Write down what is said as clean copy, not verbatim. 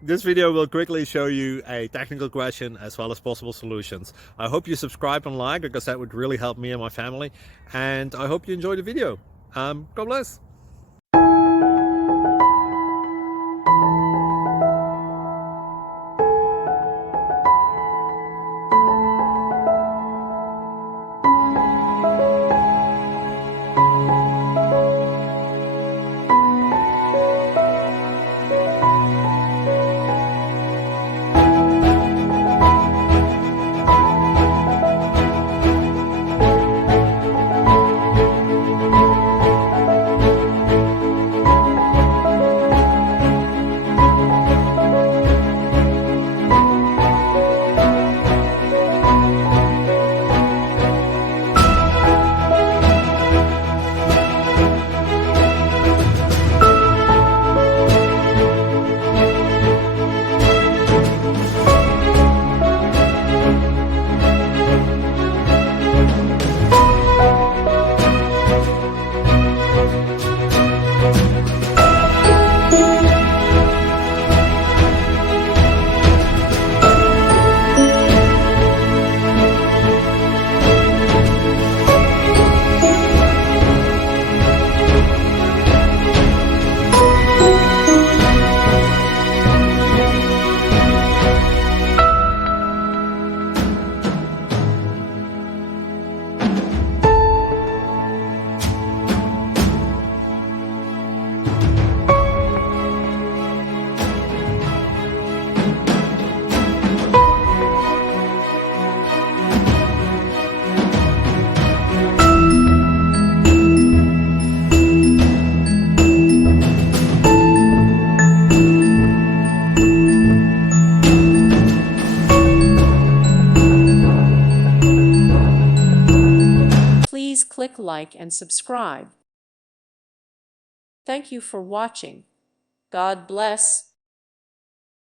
This video will quickly show you a technical question as well as possible solutions. I hope you subscribe and like, because that would really help me and my family. And I hope you enjoy the video. God bless. Please click like and subscribe. Thank you for watching. God bless.